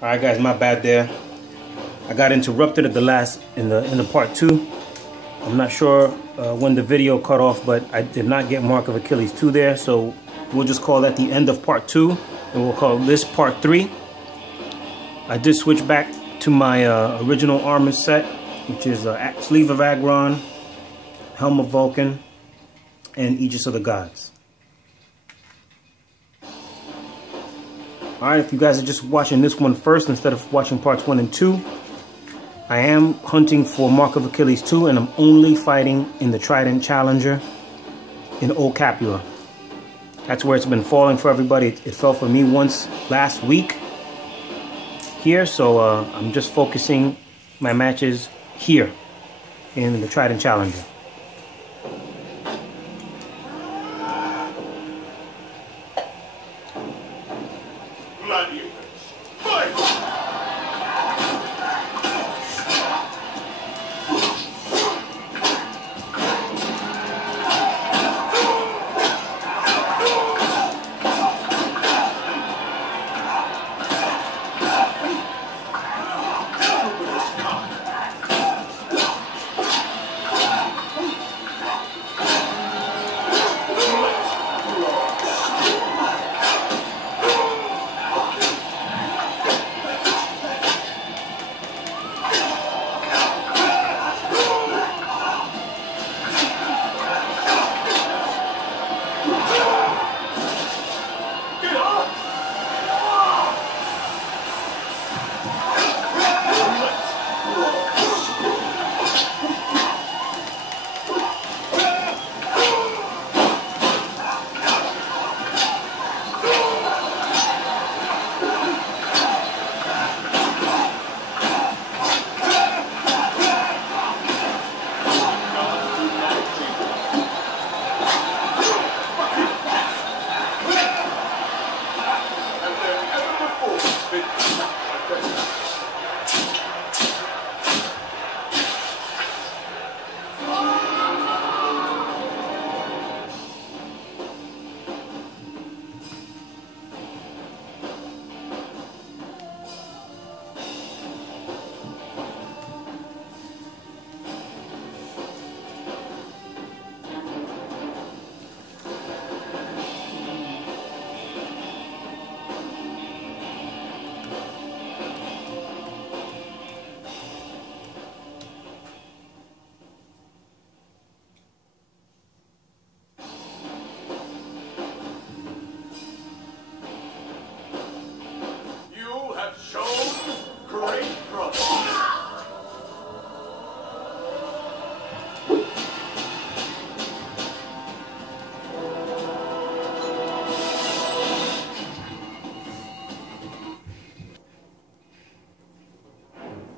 Alright guys, my bad there. I got interrupted at the last in the part 2. I'm not sure when the video cut off, but I did not get Mark of Achilles 2 there, so we'll just call that the end of part 2, and we'll call this part 3. I did switch back to my original armor set, which is Sleeve of Agron, Helm of Vulcan, and Aegis of the Gods. Alright, if you guys are just watching this one first instead of watching parts 1 and 2, I am hunting for Mark of Achilles 2, and I'm only fighting in the Trident Challenger in Old Capua. That's where it's been falling for everybody. It fell for me once last week here, so I'm just focusing my matches here in the Trident Challenger.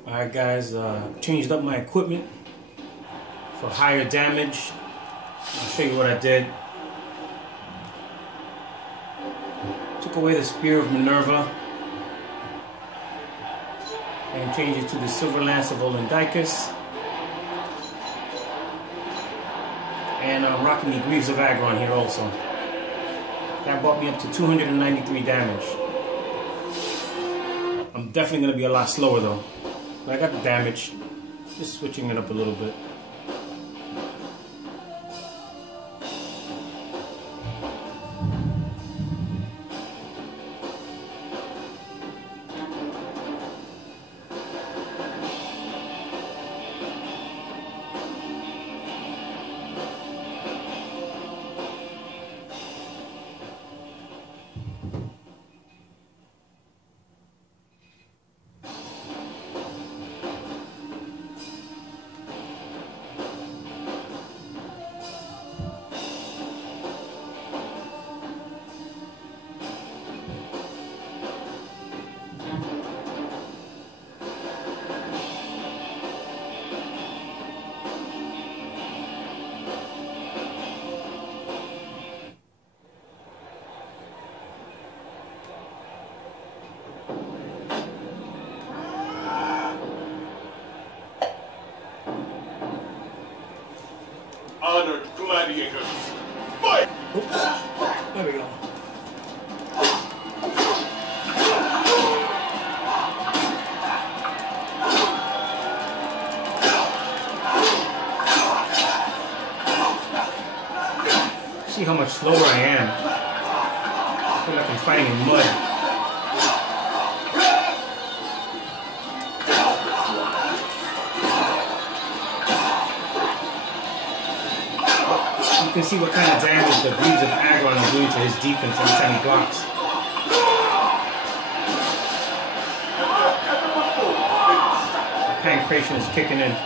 Alright guys, changed up my equipment for higher damage. I'll show you what I did. Took away the Spear of Minerva and changed it to the Silver Lance of Olendicus. And I'm rocking the Greaves of Agron here also. That brought me up to 293 damage. I'm definitely going to be a lot slower though. But I got the damage, just switching it up a little bit. Honored gladiators, fight! Oops. There we go. how much slower I am. I feel like I'm fighting in mud. You can see what kind of damage the Greaves of Agron are doing to his defense every time he blocks. The pancreation is kicking in.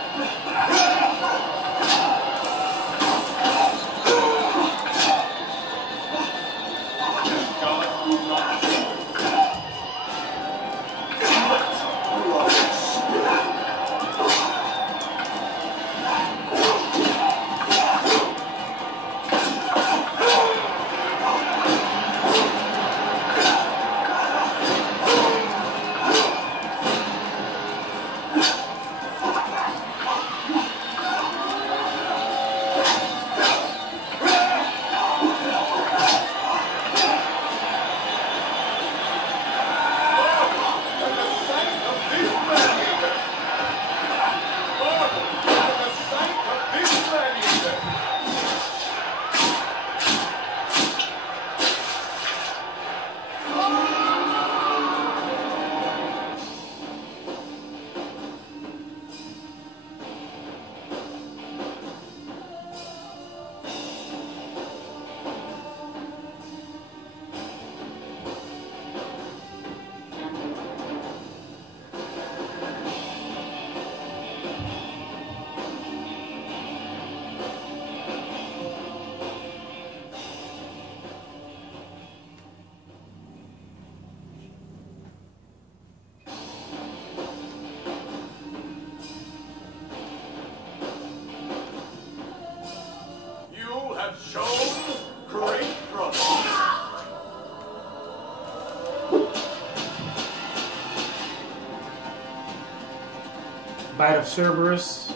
Bite of Cerberus.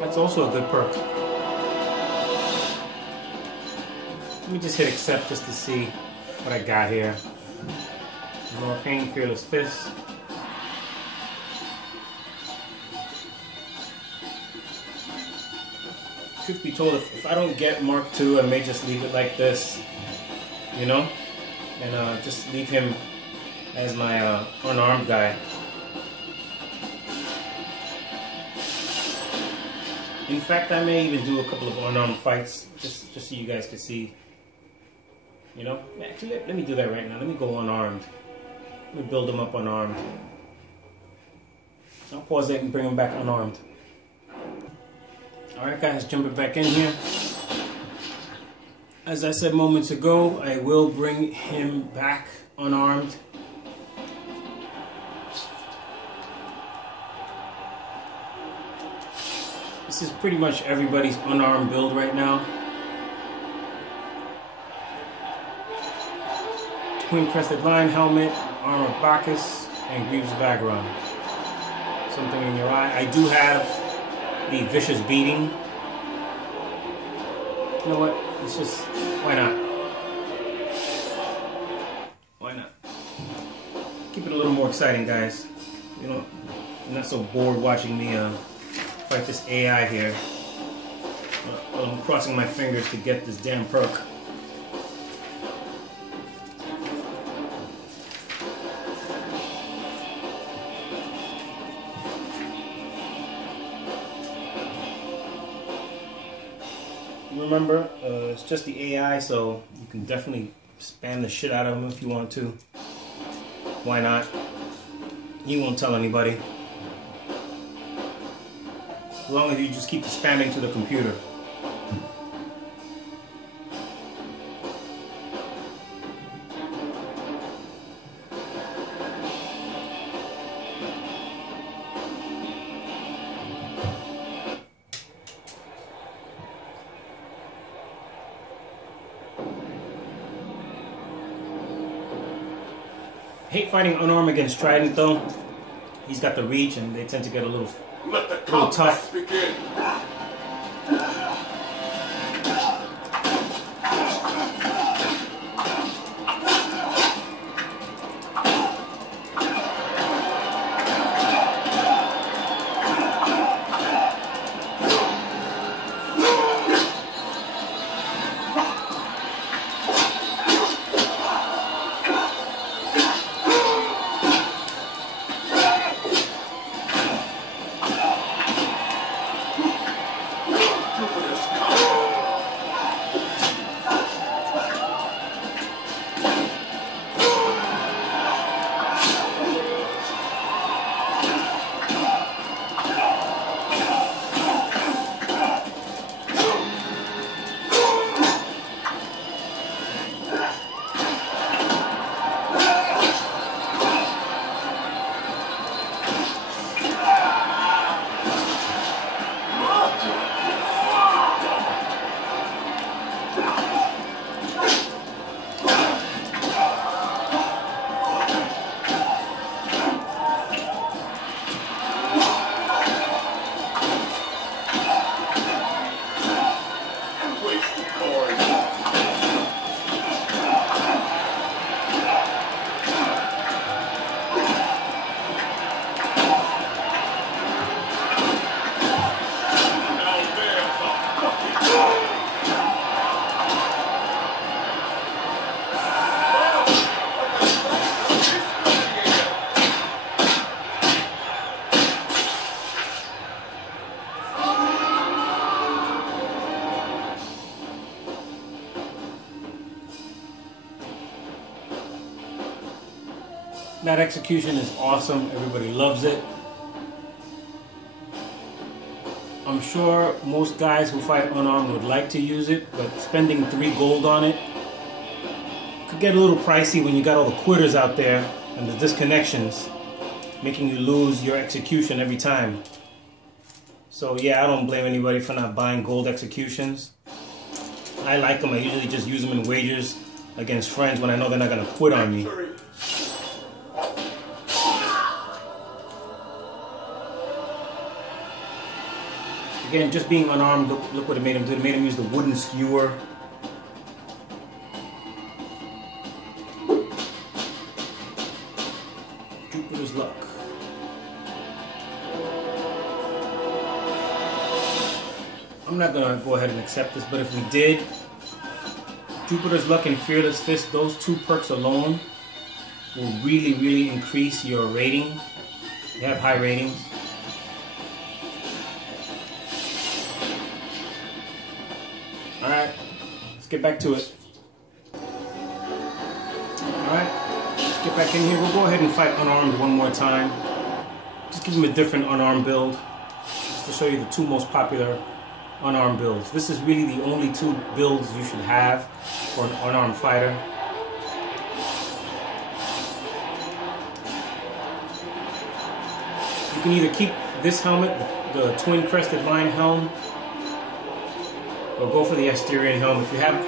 That's also a good perk. Let me just hit accept just to see what I got here. More pain, fearless fist. Truth be told, if I don't get Mark II, I may just leave it like this, you know, and just leave him as my unarmed guy. In fact, I may even do a couple of unarmed fights just so you guys can see. You know, actually, let me do that right now. Let me go unarmed. Let me build him up unarmed. I'll pause that and bring him back unarmed. Alright guys, jumping back in here. As I said moments ago, I will bring him back unarmed. This is pretty much everybody's unarmed build right now. Twin Crested Lion Helmet, Armor of Bacchus, and Greaves of Agron. Something in your eye. I do have the Vicious Beating. You know what? It's just, why not? Why not? Keep it a little more exciting, guys. You know, I'm not so bored watching me fight this AI here. I'm crossing my fingers to get this damn perk. Remember, it's just the AI, so you can definitely spam the shit out of him if you want to. Why not? He won't tell anybody. As long as you just keep the spamming to the computer. Hate fighting unarmed against Trident though. He's got the reach and they tend to get a little tough. Begin. That execution is awesome. Everybody loves it. I'm sure most guys who fight unarmed would like to use it, but spending 3 gold on it could get a little pricey when you got all the quitters out there and the disconnections, making you lose your execution every time. So yeah, I don't blame anybody for not buying gold executions. I like them. I usually just use them in wagers against friends when I know they're not going to quit on me. Again, just being unarmed, look what it made him do. It made him use the wooden skewer. Jupiter's luck. I'm not going to go ahead and accept this, but if we did, Jupiter's luck and Fearless Fist, those 2 perks alone will really, really increase your rating. You have high ratings. Alright, let's get back to it. Alright, let's get back in here. We'll go ahead and fight unarmed one more time. Just give him a different unarmed build. Just to show you the 2 most popular unarmed builds. This is really the only 2 builds you should have for an unarmed fighter. You can either keep this helmet, the twin crested lion helm, or go for the Asterian helm. If you have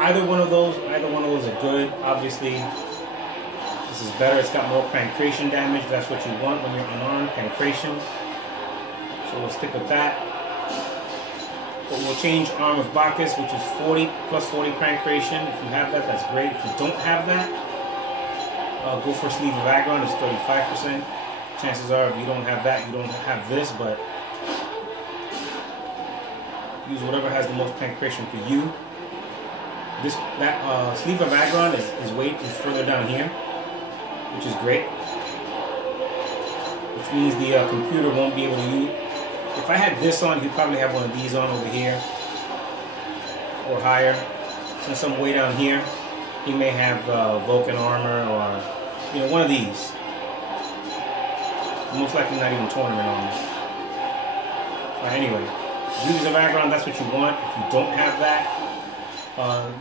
either one of those are good. Obviously, this is better. It's got more pancreation damage. That's what you want when you're unarmed, pancreation. So we'll stick with that. But we'll change Arm of Bacchus, which is 40 plus 40 pancreation. If you have that, that's great. If you don't have that, go for Sleeve of Agron. It's 35%. Chances are, if you don't have that, you don't have this, but use whatever has the most pancreation for you. That Sleeve of Agron, his weight is further down here, which is great. Which means the computer won't be able to use. If I had this on, he'd probably have one of these on over here, or higher. Since I'm way down here, he may have Vulcan armor, or one of these. Most likely not even tournament armor. Anyway. Greaves of Agron, that's what you want. If you don't have that,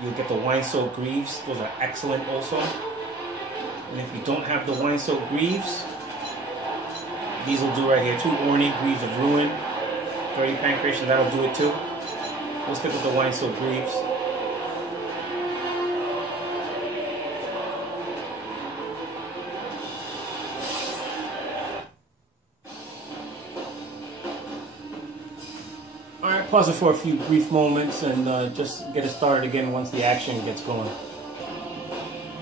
you'll get the Wine-Soaked Greaves. Those are excellent also. And if you don't have the Wine-Soaked Greaves, these will do right here. 2 Ornate Greaves of Ruin, 30 pancreation, that'll do it too. We'll stick with the Wine-Soaked Greaves. Alright, pause it for a few brief moments and just get it started again once the action gets going.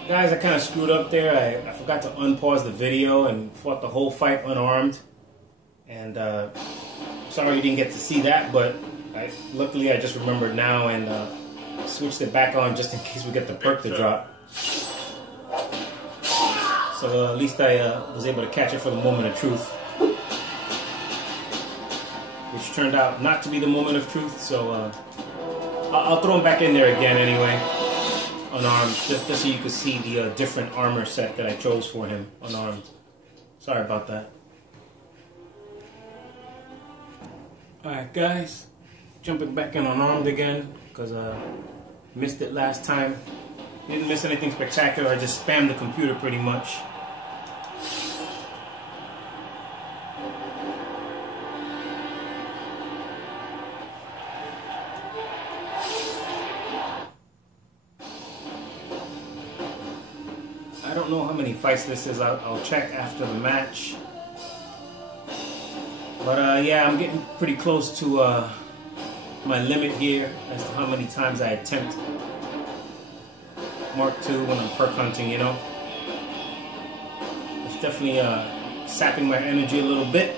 Guys, I kind of screwed up there. I forgot to unpause the video and fought the whole fight unarmed. And sorry you didn't get to see that, but luckily I just remembered now and switched it back on just in case we get the perk to drop. So at least I was able to catch it for the moment of truth. Which turned out not to be the moment of truth, so I'll throw him back in there again anyway, unarmed, just so you can see the different armor set that I chose for him, unarmed. Sorry about that. Alright guys, jumping back in unarmed again, because I missed it last time. Didn't miss anything spectacular, I just spammed the computer pretty much. I don't know how many fights this is. I'll check after the match. But yeah, I'm getting pretty close to my limit here as to how many times I attempt Mark II when I'm perk hunting, It's definitely sapping my energy a little bit.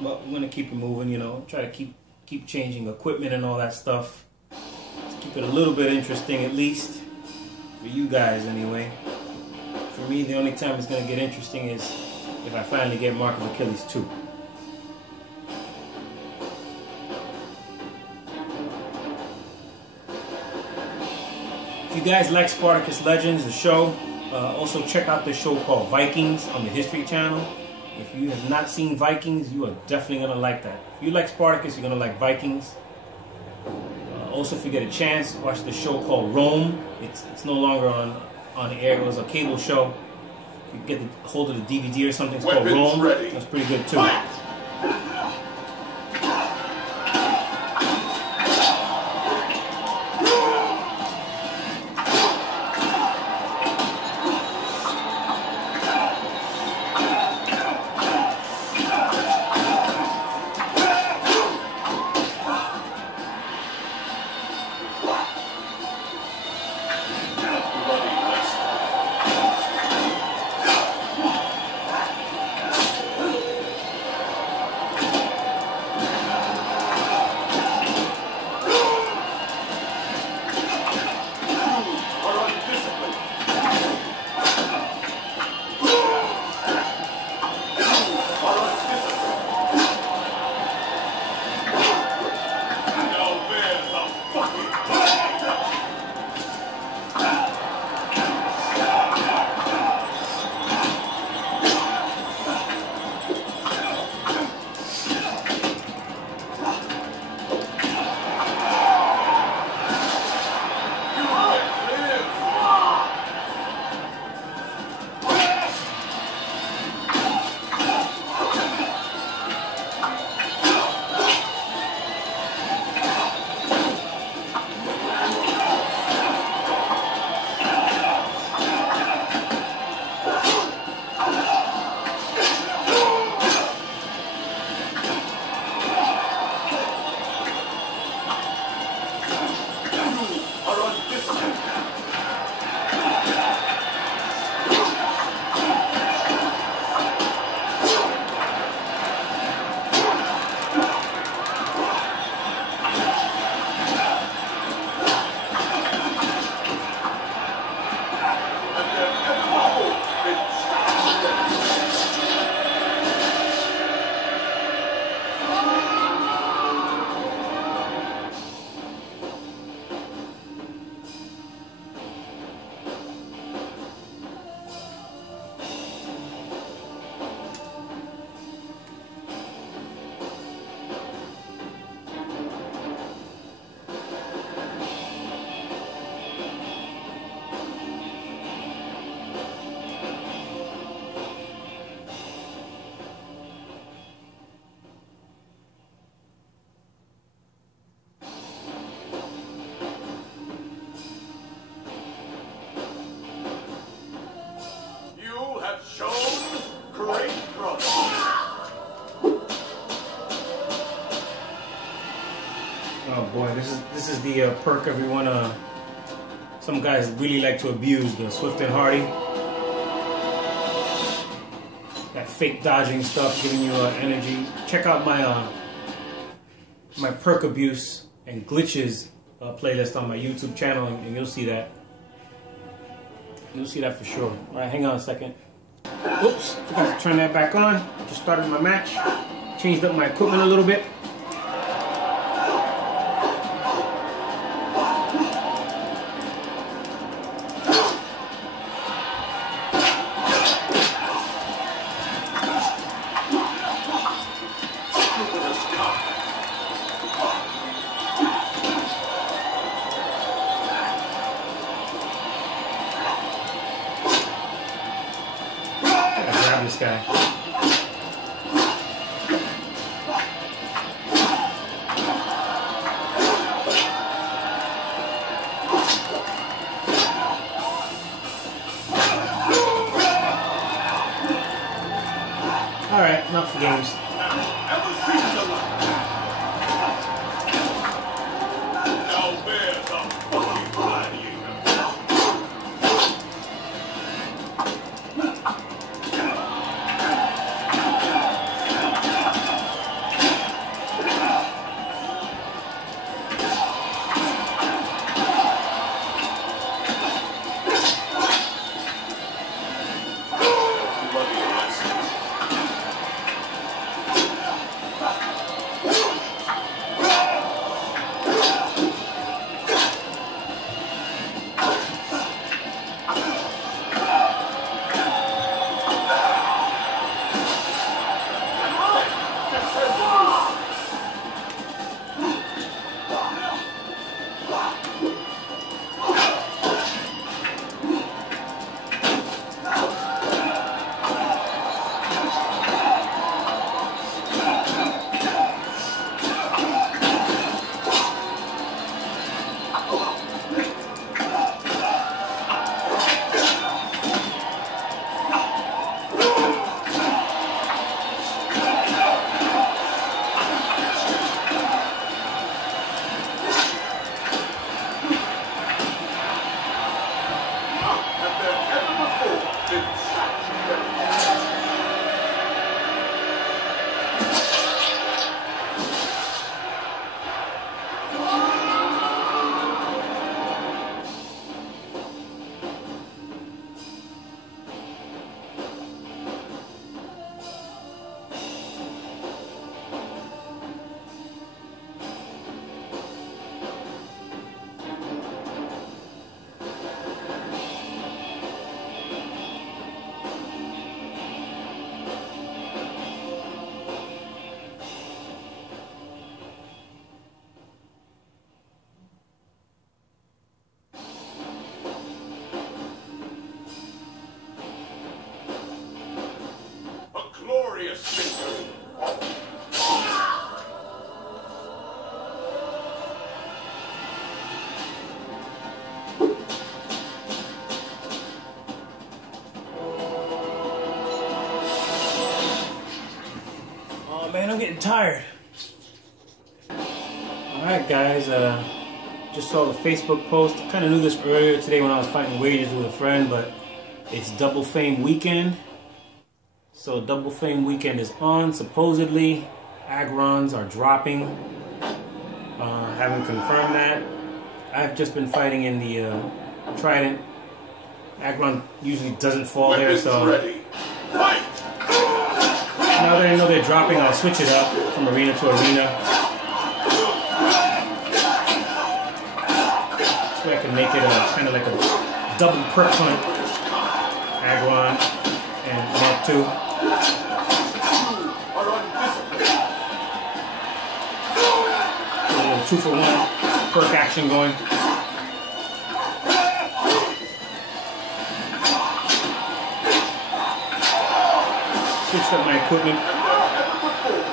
But we're gonna keep it moving, Try to keep changing equipment and all that stuff. Let's keep it a little bit interesting at least. For you guys anyway. For me, the only time it's going to get interesting is if I finally get Mark of Achilles 2. If you guys like Spartacus Legends, the show, Also, check out the show called Vikings on the History Channel. If you have not seen Vikings, you are definitely going to like that. If you like Spartacus, you're going to like Vikings. Also, if you get a chance, watch the show called Rome. It's no longer on the air. It was a cable show. You get a hold of the DVD or something. It's called Rome. Ready. That's pretty good too. Fight! Oh boy, this is the perk everyone. Some guys really like to abuse, the swift and hardy. That fake dodging stuff, giving you energy. Check out my my perk abuse and glitches playlist on my YouTube channel, and you'll see that. You'll see that for sure. All right, hang on a second. Oops, forgot to turn that back on. Just started my match. Changed up my equipment a little bit. This guy. All right, enough for games. man, I'm getting tired. Alright guys, just saw the Facebook post. I kind of knew this earlier today when I was fighting wages with a friend, but it's Double Fame weekend. So Double Fame weekend is on. Supposedly, Agrons are dropping. Haven't confirmed that. I've just been fighting in the Trident. Agron usually doesn't fall there, so now that I know they're dropping, I'll switch it up from arena to arena. So I can make it kind of like a double perk hunt. Agron and Mark 2. A little 2-for-1 perk action going. Switched up my equipment.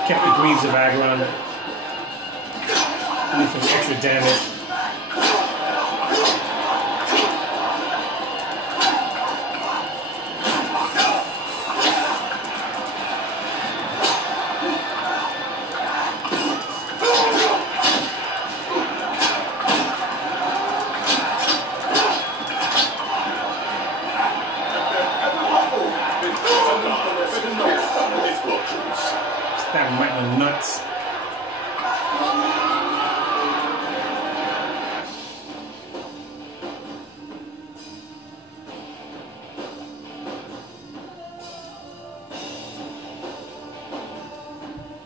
Kept the greaves of Agron. Doing some extra damage. Stab him right in the nuts.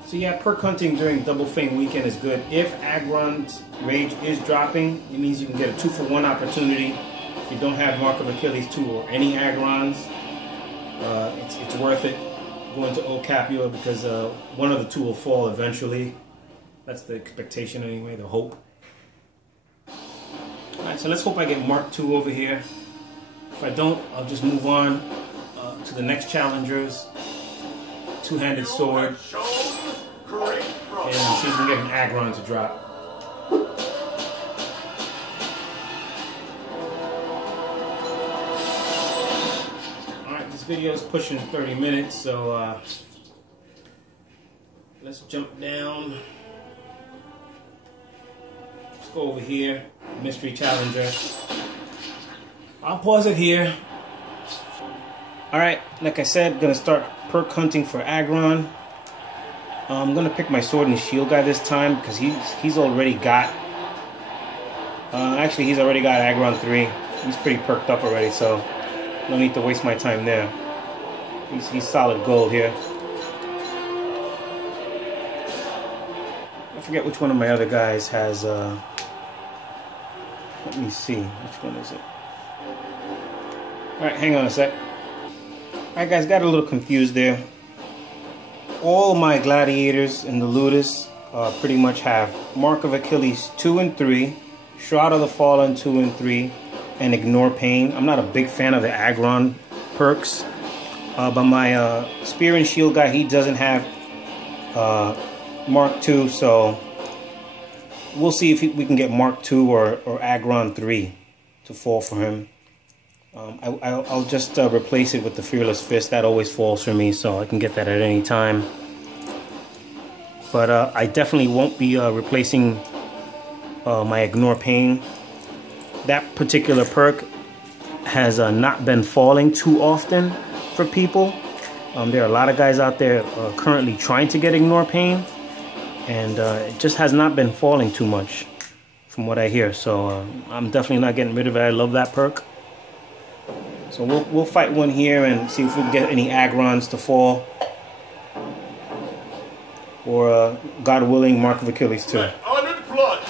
So yeah, perk hunting during Double Fame weekend is good. If Agron's Rage is dropping, it means you can get a 2-for-1 opportunity. If you don't have Mark of Achilles 2 or any Agrons, it's worth it. Going to O Capua because one of the two will fall eventually. That's the expectation anyway, the hope. Alright, so let's hope I get Mark 2 over here. If I don't, I'll just move on to the next challengers. Two-handed sword. And see if we can get an Agron to drop. This video is pushing 30 minutes, so let's jump down. Let's go over here. Mystery Challenger. I'll pause it here. Alright, like I said, gonna start perk hunting for Agron. I'm gonna pick my sword and shield guy this time because he's already got actually he's already got Agron 3. He's pretty perked up already, so no need to waste my time there. He's solid gold here. I forget which one of my other guys has let me see, which one is it? Alright, hang on a sec. Alright guys, got a little confused there. All my gladiators in the Ludus pretty much have Mark of Achilles 2 and 3, Shroud of the Fallen 2 and 3, and Ignore Pain. I'm not a big fan of the Agron perks, but my Spear and Shield guy, he doesn't have Mark 2, so we'll see if we can get Mark 2 or Agron 3 to fall for him. I'll just replace it with the Fearless Fist. That always falls for me, so I can get that at any time. But I definitely won't be replacing my Ignore Pain. That particular perk has not been falling too often for people. There are a lot of guys out there currently trying to get Ignore Pain, and it just has not been falling too much from what I hear. So I'm definitely not getting rid of it. I love that perk. So we'll fight one here and see if we can get any Agrons to fall. Or, God willing, Mark of Achilles too. Honored blood.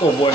go, boy.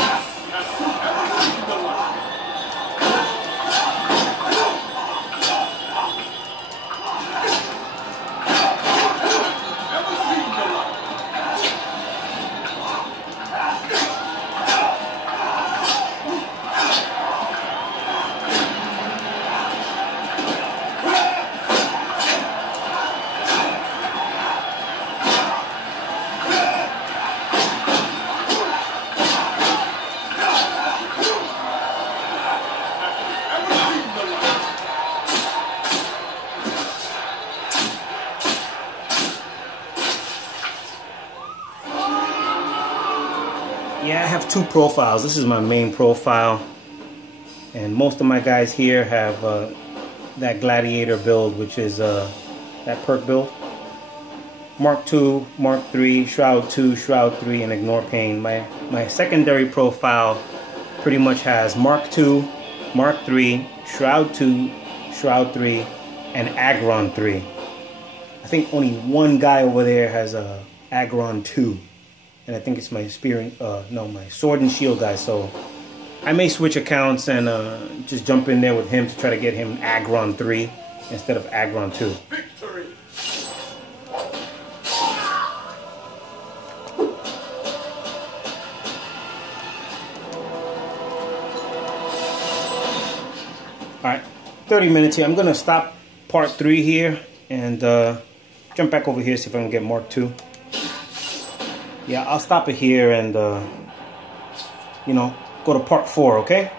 Yeah, I have two profiles. This is my main profile, and most of my guys here have that gladiator build, which is that perk build. Mark 2, Mark 3, Shroud 2, Shroud 3, and Ignore Pain. My secondary profile pretty much has Mark 2, Mark 3, Shroud 2, Shroud 3, and Agron 3. I think only one guy over there has Agron 2. And I think it's my my sword and shield guy. So I may switch accounts and just jump in there with him to try to get him Agron 3 instead of Agron 2. Victory! Alright, 30 minutes here. I'm going to stop part 3 here and jump back over here, see if I can get Mark 2. Yeah, I'll stop it here and, you know, go to part 4, okay?